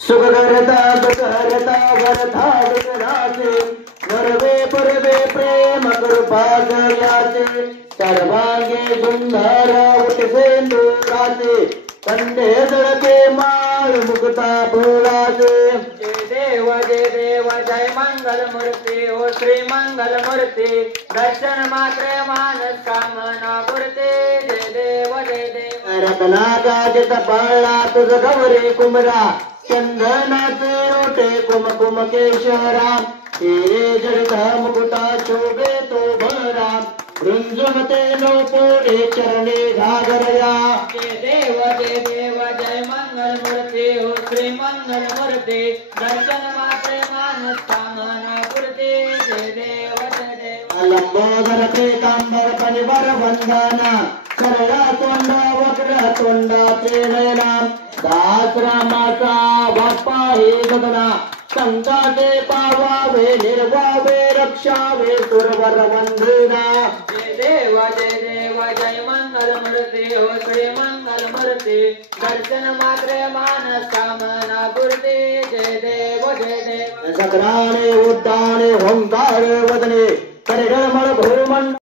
सुख करता करता वरथा विघ्नाचे नरवे परवे प्रेम कृपा जयाचे सर्वांगे सुंदर उठसेंदुराचे कंदे जळके माळ मुक्ता फुलाचे जय देव जय मंगल मूर्ती ओ श्री मंगल मूर्ती दर्शन मात्र मानस कामना पुरते जय देव रत्नागाजित पाळला तुझ गौरी कुमरा चंदनाचे ओटे कुमकुम केशरा हिरे जडित मुकुटा शोभे तो भराम रुंजुमते नो पोडे चरणे घागरया जय देव जय मंगल मूर्ती हो श्री मंगल मूर्ती दर्शन मात्रे मानस कामना पुरते जय देव लंबोदर पीतांबर परिवार वंदना सरळा तोंड वक्र तोंडाचे नयना दास रामाचा बाप्पा हे गगना संताचे पावावे निर्वावे रक्षावे सुरवर वंदना जय देव जय मंगल मूर्ती हो श्री मंगल मूर्ती दर्शन मात्रे मानस कामना पुरते जय देव सकराणे उड्डाणे ओंकार वदने परिगणमळ भूमंड